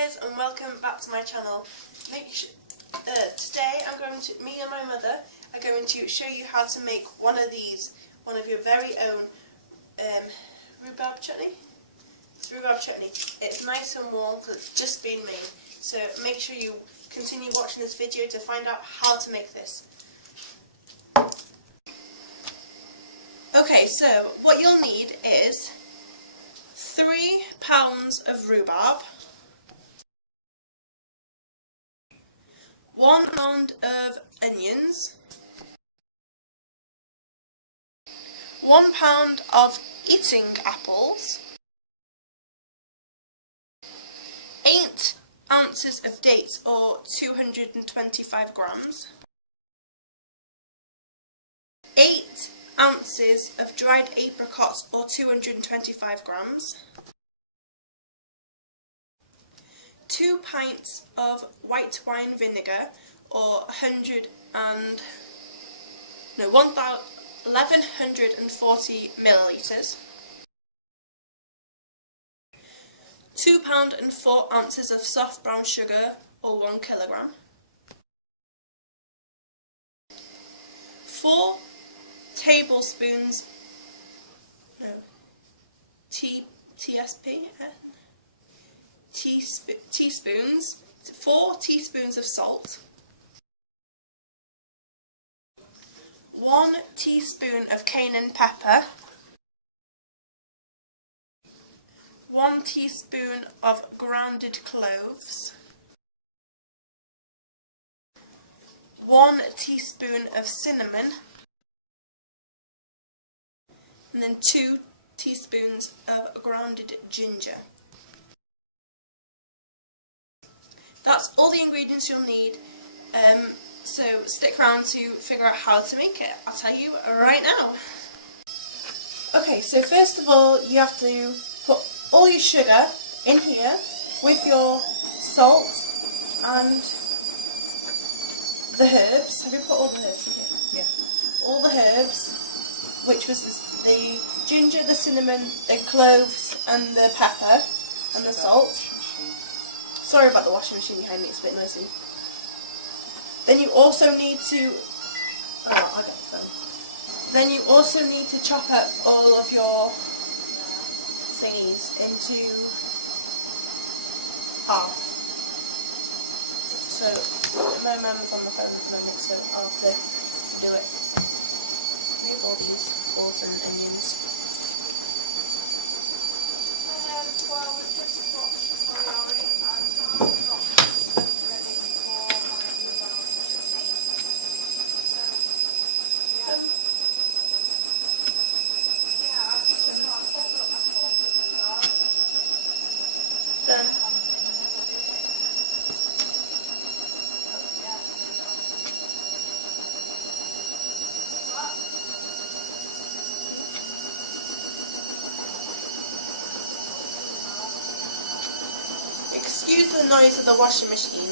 guys, and welcome back to my channel. Today me and my mother are going to show you how to make one of your very own rhubarb chutney. It's rhubarb chutney. It's nice and warm because it's just been made. So make sure you continue watching this video to find out how to make this. Okay, so what you'll need is 3 pounds of rhubarb, 1 pound of onions, 1 pound of eating apples, 8 ounces of dates or 225 grams, 8 ounces of dried apricots or 225 grams, 2 pints of white wine vinegar or 1140 millilitres, 2 pound and 4 ounces of soft brown sugar or 1 kilogram, 4 tablespoons, teaspoons, 4 teaspoons of salt, 1 teaspoon of cayenne pepper, 1 teaspoon of grounded cloves, 1 teaspoon of cinnamon, and then 2 teaspoons of grounded ginger. That's all the ingredients you'll need, so stick around to figure out how to make it. I'll tell you right now. Okay, so first of all you have to put all your sugar in here with your salt and the herbs. Have you put all the herbs in here? Yeah. All the herbs, which was the ginger, the cinnamon, the cloves and the pepper and the salt. Sorry about the washing machine behind me, it's a bit noisy. Then you also need to, I'll get the phone. Then you also need to chop up all of your thingies into half. So, my mum's on the phone at the moment, so I'll have to do it. Make all these balls and onions. Well, we've just watched Ferrari and got stuff ready for my rhubarb chutney. So, I've popped up my Excuse the noise of the washing machine.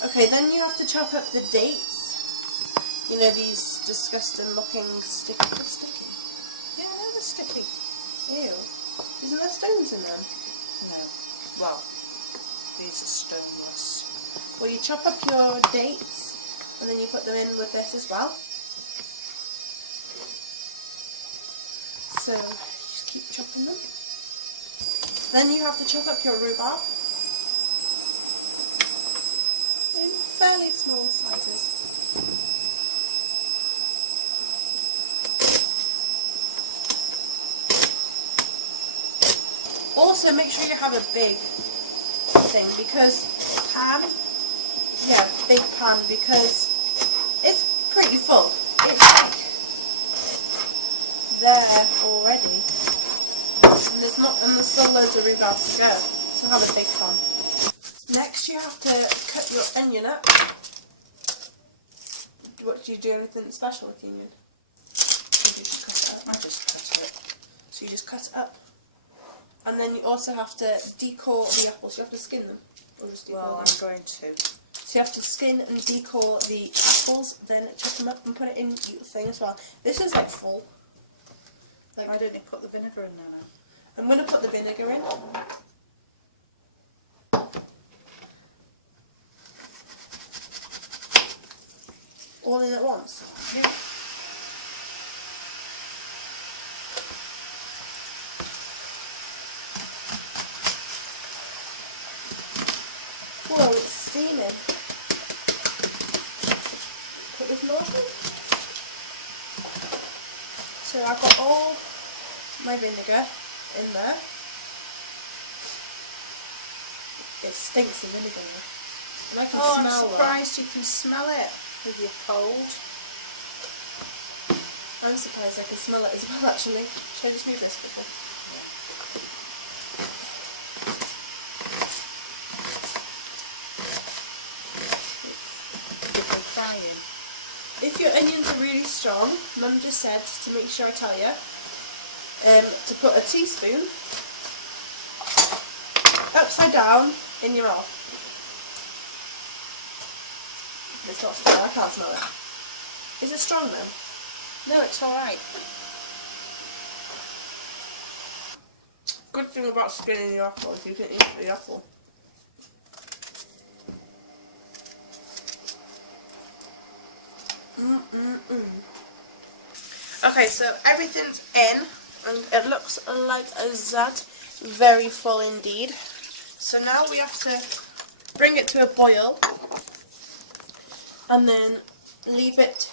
Okay, then you have to chop up the dates. You know, these disgusting looking sticky. Yeah, they're sticky. Ew. Isn't there stones in them? No. Well, these are stoneless. Well, you chop up your dates and then you put them in with this as well. So, just keep chopping them. Then you have to chop up your rhubarb. Fairly small sizes. Also make sure you have a big thing because big pan because it's pretty full. It's like there already. And there's still loads of rhubarb to go. So have a big pan. Next, you have to cut your onion up. What do you do? Anything special with the onion? I just cut it. So you just cut it up. And then you also have to decore the apples. You have to skin them. Or just Well, them. I'm going to. So you have to skin and decore the apples, then chop them up and put it in your thing as well. This is like full. Why don't you put the vinegar in there now? I'm going to put the vinegar in. All in at once. Yeah. Whoa, it's steaming. Put this milk in. So I've got all my vinegar in there. It stinks of vinegar now. And I can Oh, I'm smell surprised you can smell it with your cold. I'm surprised I can smell it as well actually. Should I just move this quickly? If your onions are really strong, Mum just said to make sure I tell you, to put a teaspoon upside down in your mouth. It's not strong, I can't smell it. Is it strong then? No, it's alright. Good thing about skinning your apple is you can eat the apple. Okay, so everything's in, and it looks like a zad. Very full indeed. So now we have to bring it to a boil, and then leave it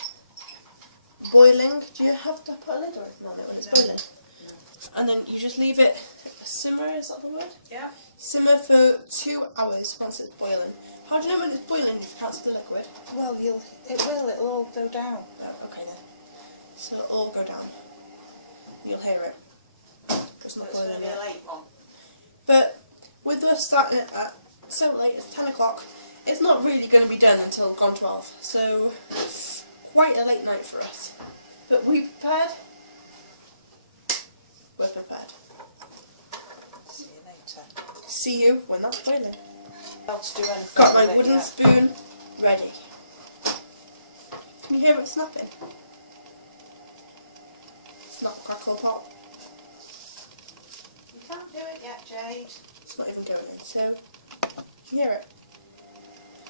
boiling. Do you have to put a lid on it when it's boiling? No. And then you just leave it simmer, is that the word? Yeah. Simmer for 2 hours once it's boiling. How do you know when it's boiling if you can't see the liquid? Well, it'll all go down. Oh, okay then. So it'll all go down. You'll hear it. It's not boiling yet. A late one. But with us starting it at so late, it's 10 o'clock, it's not really going to be done until gone 12. So quite a late night for us. But we prepared. We're prepared. See you later. See you when that's boiling. Not to do anything. Got my with it wooden yet. spoon ready. Can you hear it snapping? Snap, crackle, pop. You can't do it yet, Jade. It's not even going in, so you hear it.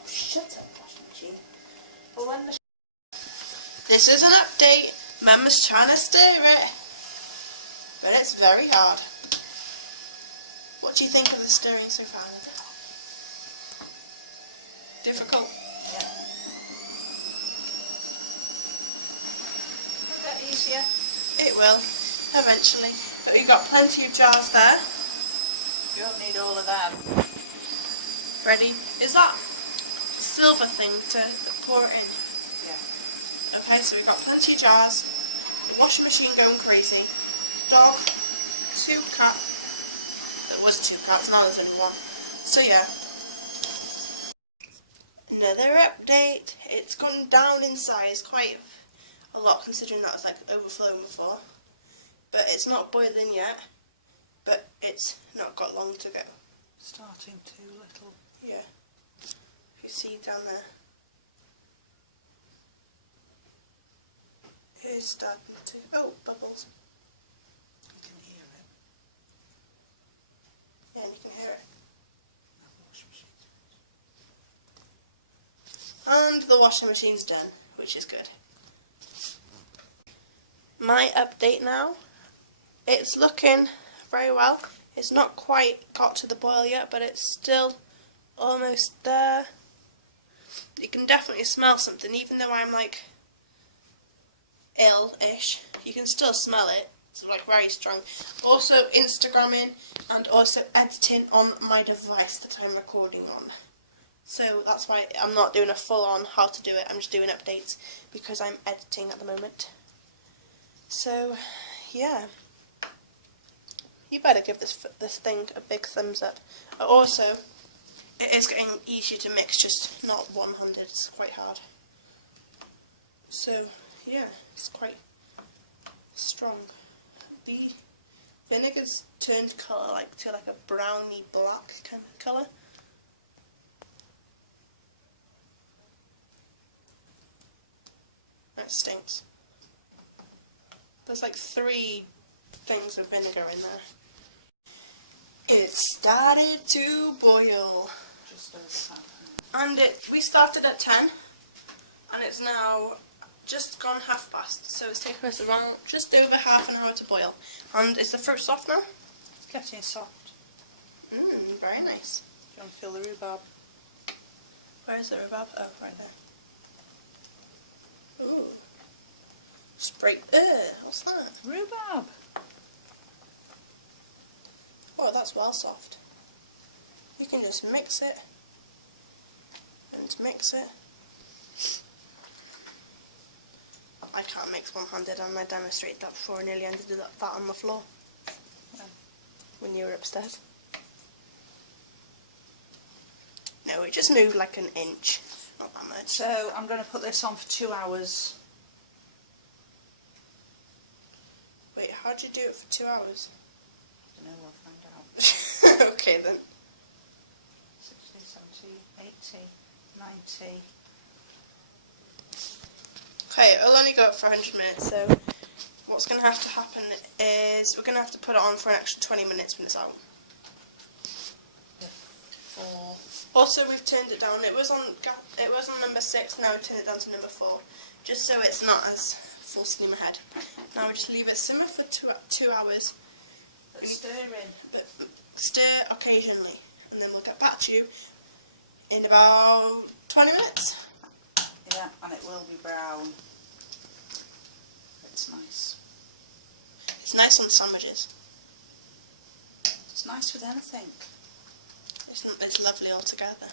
Shut up, washing machine. Well, when the This is an update. Mama's trying to stir it, but it's very hard. What do you think of the stirring so far? Difficult. Yeah. Will it get easier? It will, eventually. But you've got plenty of jars there. You don't need all of them. Ready? Is that silver thing to pour it in? Yeah. Okay, so we've got plenty of jars. The washing machine going crazy. Dog, 2 cats. There was 2 cats, now there's only 1. So yeah. Another update. It's gone down in size quite a lot considering that was like overflowing before. But it's not boiling yet. But it's not got long to go. Starting too little. Yeah. If you see down there. It's starting to... Oh, bubbles. You can hear it. Yeah, and you can hear it. And the washing machine's done, which is good. My update now. It's looking very well. It's not quite got to the boil yet, but it's still almost there. You can definitely smell something, even though I'm like ill-ish. You can still smell it. It's like very strong. Also Instagramming and also editing on my device that I'm recording on. So that's why I'm not doing a full-on how to do it. I'm just doing updates because I'm editing at the moment. So yeah, you better give this thing a big thumbs up. Also, it is getting easier to mix, just not one-handed. It's quite hard. So yeah, it's quite strong. The vinegar's turned colour to like a browny black kind of colour. It stinks. There's like 3 things of vinegar in there. It started to boil. Just over half. And we started at 10 and it's now just gone 1/2 so it's taken us around just over half an hour to boil. And is the fruit soft now? It's getting soft. Very nice. Do you want to feel the rhubarb? Where is the rhubarb? Oh, right there. Ooh. Spray. What's that? Rhubarb. Oh, that's well soft. You can just mix it and mix it. I can't mix one-handed, and I demonstrated that before. I nearly ended that on the floor when you were upstairs. No, it just moved like an inch, not that much. So I'm going to put this on for 2 hours. Wait, how'd you do it for 2 hours? I don't know, we'll find out. Okay then. 60, 70, 80, 90. Okay, it'll only go up for 100 minutes, so what's going to have to happen is we're going to have to put it on for an extra 20 minutes when it's out. Also, we've turned it down. It was on number 6. Now we've turned it down to number 4, just so it's not as full steam ahead. Now we just leave it simmer for 2 hours. Stir occasionally, and then we'll get back to you in about 20 minutes. Yeah, and it will be brown. It's nice. It's nice on sandwiches. It's nice with anything. It's lovely altogether.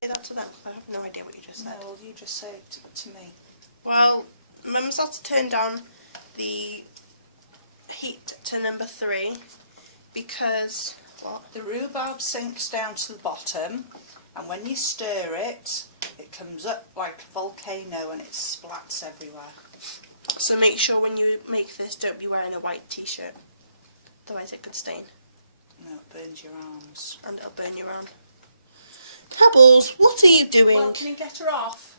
Say that to them, because I have no idea what you just said. No, well, you just say it to me. Well, remember to turn down the heat to number 3 because what? The rhubarb sinks down to the bottom, and when you stir it, it comes up like a volcano and it splats everywhere. So make sure when you make this, don't be wearing a white t-shirt, otherwise it could stain. No, it burns your arms. And it'll burn you around. Pebbles, what are you doing? Well, can you get her off?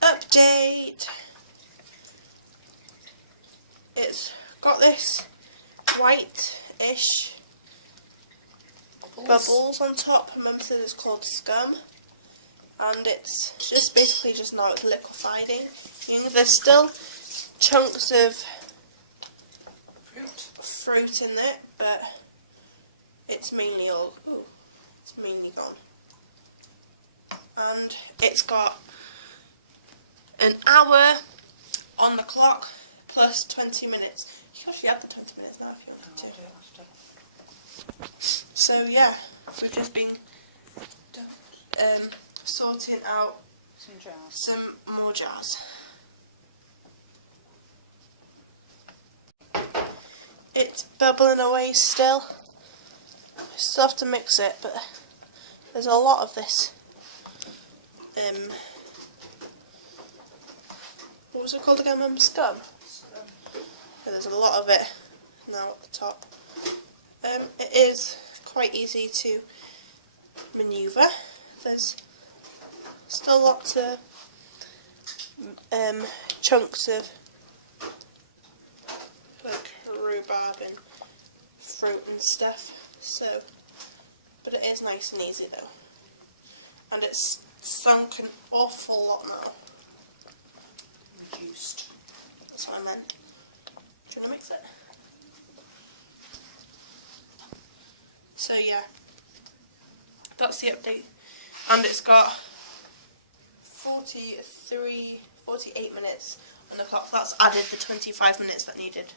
Update. It's got this white-ish bubbles on top. Remember, said it's called scum, and it's just basically just now it's liquefying. There's still chunks of fruit in it, but it's mainly gone. And it's got an hour on the clock plus 20 minutes. You can actually add the 20 minutes now if you want to. I'll do it after. So yeah, we've just been sorting out some more jars. It's bubbling away still. Still have to mix it, but there's a lot of this. What was it called again, Mum? Scum? Yeah, there's a lot of it now at the top. It is quite easy to manoeuvre. There's still lots of chunks of like rhubarb and fruit and stuff. So, but it is nice and easy though, and it's sunk an awful lot now. Reduced. That's what I meant. Do you want to mix it? So yeah, that's the update, and it's got 48 minutes on the clock. That's added the 25 minutes that needed.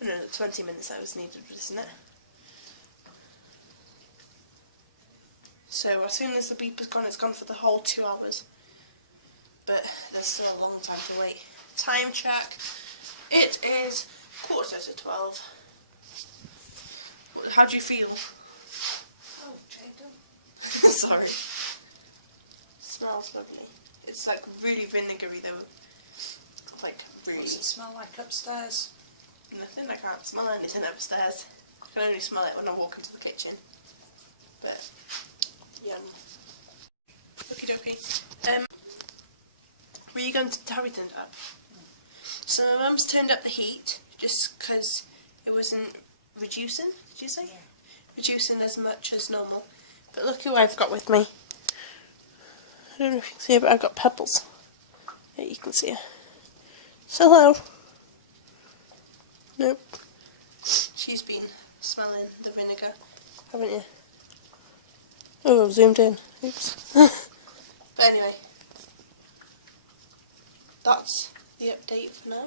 No, the 20 minutes that was needed, isn't it? So as soon as the beep is gone, it's gone for the whole 2 hours. But there's still a long time to wait. Time check. It is 11:45. How do you feel? Oh, Jade. Sorry. Smells lovely. It's like really vinegary though. Like really. What does it smell like upstairs? Nothing. I can't smell anything upstairs. I can only smell it when I walk into the kitchen. But yum. Okie dokie. Were you going to hurry turned up? So my mum's turned up the heat just because it wasn't reducing. Did you say? Yeah. Reducing as much as normal. But look who I've got with me. I don't know if you can see her, but I've got Pebbles. Yeah, you can see her. So hello. Nope. She's been smelling the vinegar, haven't you? Oh, I've zoomed in. Oops. But anyway, that's the update for now.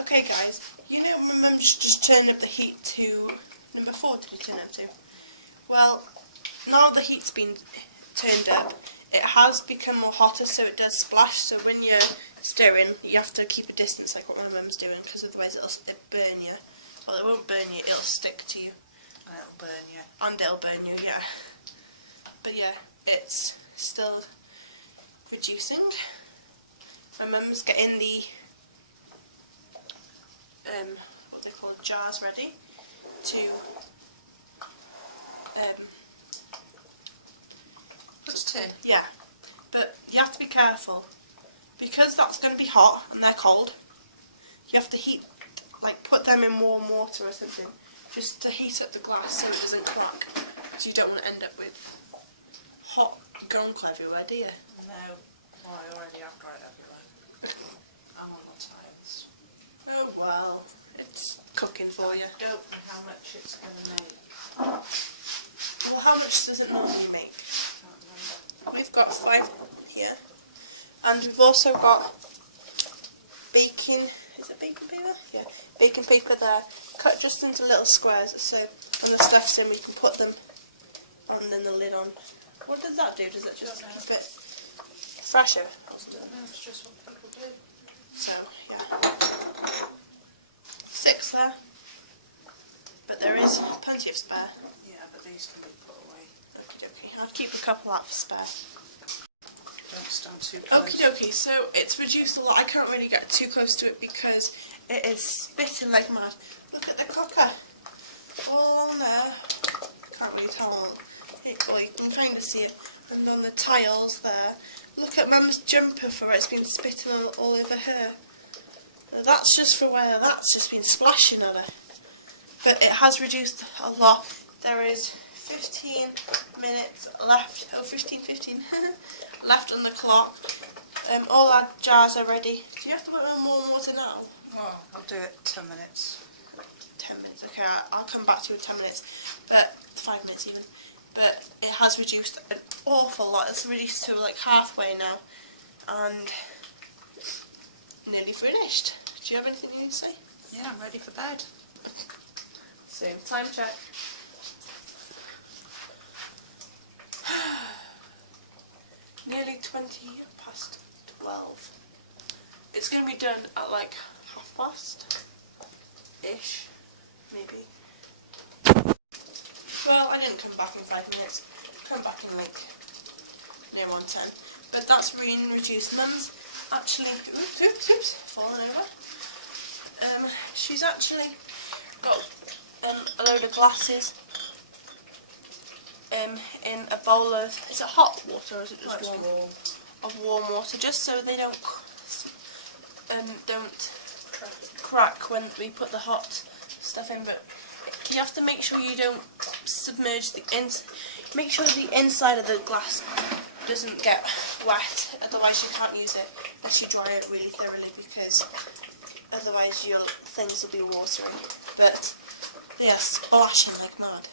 Okay guys, you know my mum just turned up the heat to number 4, did you turn up to? Well, now the heat's been turned up, it has become more hotter, so it does splash, so when you're stirring, you have to keep a distance like what my mum's doing, because otherwise it'll burn you. Well, it won't burn you, it'll stick to you. And it'll burn you. And it'll burn you, yeah. But yeah, it's still reducing. My mum's getting the what they call jars ready to put it in. Yeah, but you have to be careful because that's going to be hot and they're cold. You have to heat, like put them in warm water or something, just to heat up the glass so it doesn't crack. So you don't want to end up with hot gunk everywhere, do you? No, well, I already have got it everywhere. I'm on the tiles. Oh well, it's cooking for you. Don't know how much it's going to make. Well, how much does it normally make? Can't remember. We've got 5 here, and we've also got baking. Is it baking paper? Yeah, baking paper there. Cut just into little squares, so when the stuff's in, we can put them on and then the lid on. What does that do? Does it just make it a bit fresher? I don't know, it's just what people do. So, yeah. 6 there. But there is plenty of spare. Yeah, but these can be put away. Okie dokie. I'll keep a couple out for spare. Don't stand too close. Okie dokie, so it's reduced a lot. I can't really get too close to it because it is spitting like mad. Look at the cooker. All on there. Can't really tell. Well, you can kind of see it. And on the tiles there. Look at Mum's jumper for it. It's been spitting all over her. That's just for where that's just been splashing on her. But it has reduced a lot. There is 15 minutes left. Oh, 15 left on the clock. All our jars are ready. Do you have to put in more water now? Oh, I'll do it 10 minutes. 10 minutes, okay, I'll come back to you in 10 minutes, but 5 minutes even. But it has reduced an awful lot. It's reduced to like halfway now, and nearly finished. Do you have anything you need to say? Yeah, I'm ready for bed. So, time check. Nearly 12:20. It's going to be done at like 1:30-ish, maybe. Well, I didn't come back in 5 minutes. Come back in like near 1:10. But that's really reduced. Mum's actually oops, fallen over. She's actually got a load of glasses in a bowl of, is it hot water or is it just warm? Of warm water, just so they don't crack when we put the hot stuff in. But you have to make sure you don't submerge make sure the inside of the glass doesn't get wet, otherwise you can't use it unless you dry it really thoroughly, because otherwise your things will be watery. But they are splashing like mad.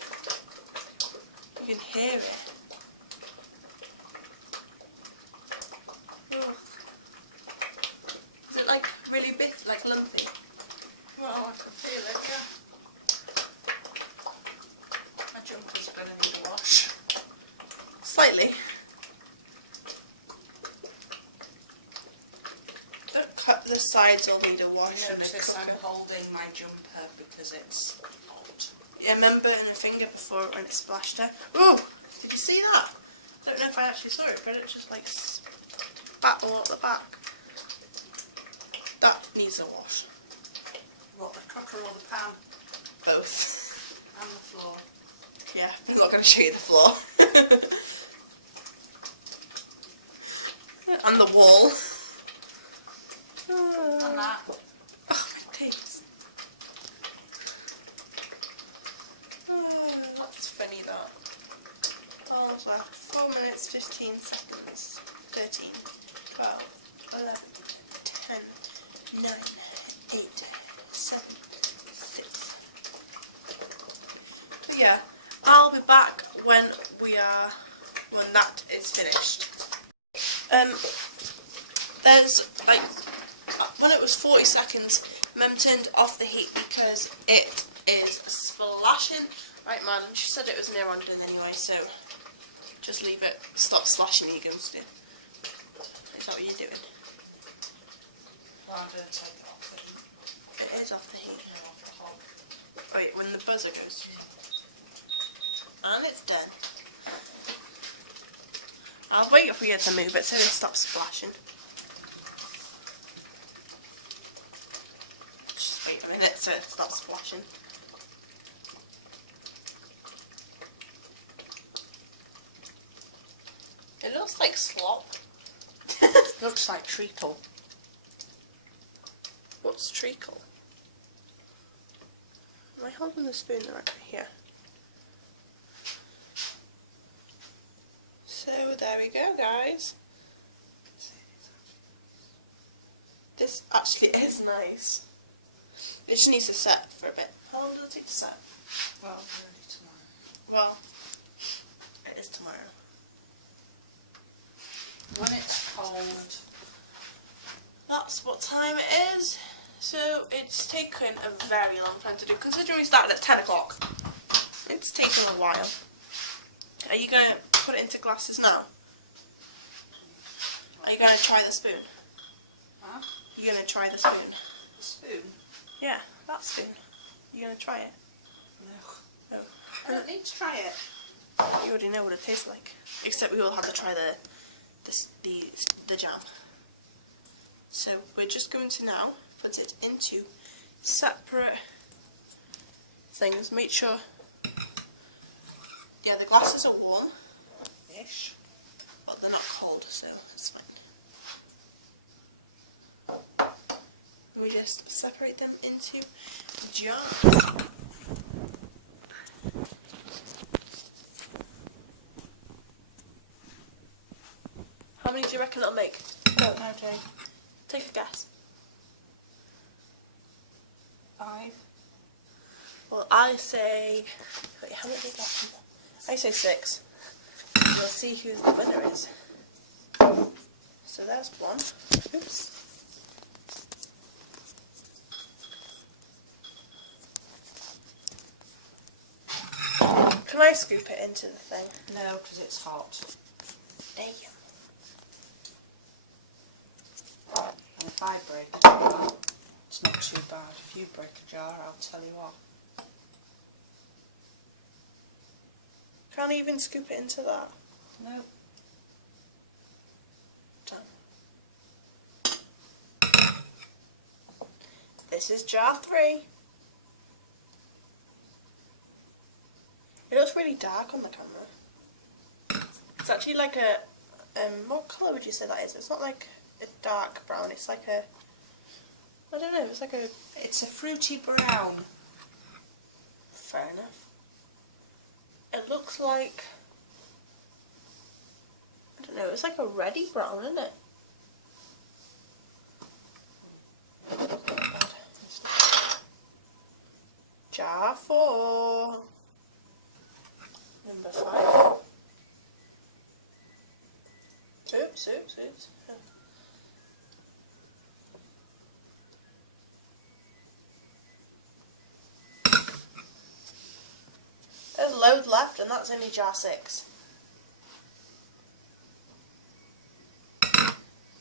You can hear it. Ugh. Is it like really big, like lumpy? Well, I can feel it, yeah. My jumper's going to need a wash. Slightly. Don't cut sides will need a wash. Notice I'm holding my jumper because it's hot. Yeah, remember burning a finger before when it splashed her. Ooh! Did you see that? I don't know if I actually saw it, but it just like spat all at the back. That needs a wash. What, the cooker or the pan? Both. And the floor. Yeah, I'm not going to show you the floor. And the wall. And that. Oh, my days. That's funny, that. Oh, it's like 4 minutes, 15 seconds. 13, 12, 11, 10, 9, 8, 7, 6. But yeah, I'll be back when that is finished. There's like, when it was 40 seconds, Mum turned off the heat because it is splashing. Right, Madam, she said it was near on done anyway, so just leave it, stop splashing, you girls do. Is that what you're doing? Well, I'm going to take it off the heat. It is off the heat. No, off the hob. Wait, when the buzzer goes. And it's done. I'll wait for you to move it so it stops splashing. Just wait a minute so it stops splashing. It looks like slop. Looks like treacle. What's treacle? Am I holding the spoon right here? So there we go, guys. This actually is nice. It just needs to set for a bit. How long does it take to set? Well, ready tomorrow. Well, it is tomorrow. When it's cold. That's what time it is. So it's taken a very long time to do, considering we started at 10 o'clock. It's taken a while. Are you going to put it into glasses now? Are you going to try the spoon? Huh? You're going to try the spoon? The spoon? Yeah, that spoon. You going to try it? No. No. I don't need to try it. You already know what it tastes like. Except we will have to try the jam. So we're just going to now put it into separate things. Make sure, yeah, the glasses are warm. Ish. But they're not cold, so it's fine. We just separate them into jars. How many do you reckon it'll make? Don't know, Jane. Take a guess. 5. Well, I say... Wait, how many did that? I say 6. We'll see who the winner is. So there's one. Oops. Can I scoop it into the thing? No, because it's hot. Damn. And if I break a jar, it's not too bad. If you break a jar, I'll tell you what. Can't even scoop it into that. No. Done. This is jar 3. It looks really dark on the camera. It's actually like a, what colour would you say that is? It's not like a dark brown, it's like a, I don't know, it's like a... It's a fruity brown. Fair enough. It looks like, I don't know, it's like a reddy brown, isn't it? Not bad. Jar 4. Number 5. Oops. There's loads left, and that's only jar 6.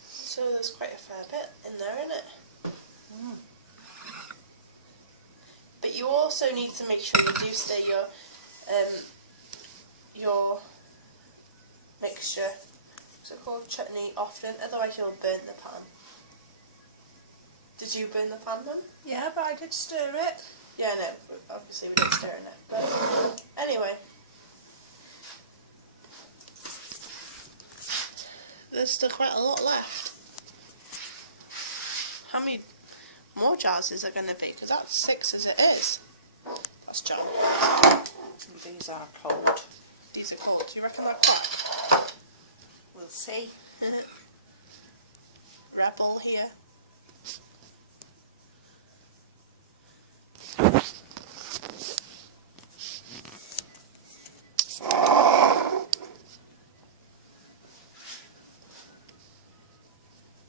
So there's quite a fair bit in there, isn't it? also need to make sure you do stir your mixture, what's it called, chutney, often, otherwise you'll burn the pan. Did you burn the pan then? Yeah, but I did stir it. Yeah, I know, obviously we did stir in it, but anyway. There's still quite a lot left. How many more jars is there going to be? Because that's 6 as it is. That's jar. These are cold. These are cold. Do you reckon they're hot? We'll see. Rebel here.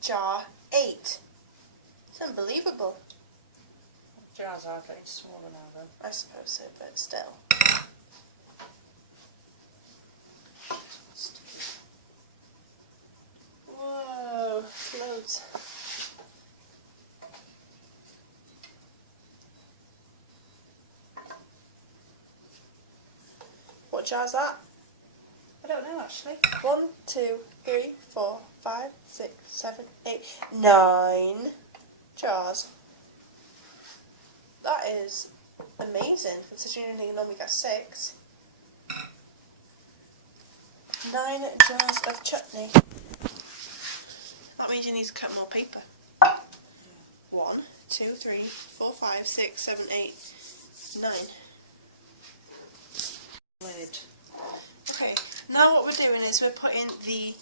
Jar 8. It's unbelievable. Jars are getting smaller now then. I suppose so, but still. Whoa, loads. What jar's that? I don't know actually. 1, 2, 3, 4, 5, 6, 7, 8, 9 jars. That is amazing, considering you normally get 6. 9 jars of chutney. That means you need to cut more paper. 1, 2, 3, 4, 5, 6, 7, 8, 9. Lid. Okay, now what we're doing is we're putting the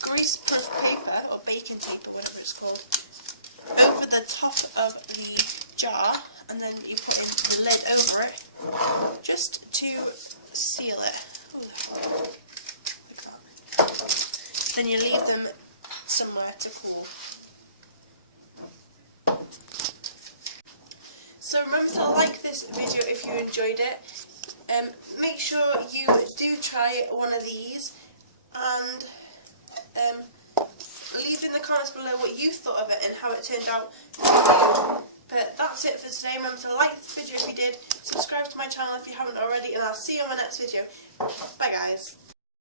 greaseproof paper, or baking tape, or whatever it's called, over the top of the jar, and then you put the lid over it, just to seal it. Ooh, like that. Then you leave them somewhere to cool. So remember to like this video if you enjoyed it. Make sure you do try one of these, and leave in the comments below what you thought of it and how it turned out for you. But that's it for today. Remember to like this video if you did, subscribe to my channel if you haven't already, and I'll see you on my next video. Bye guys.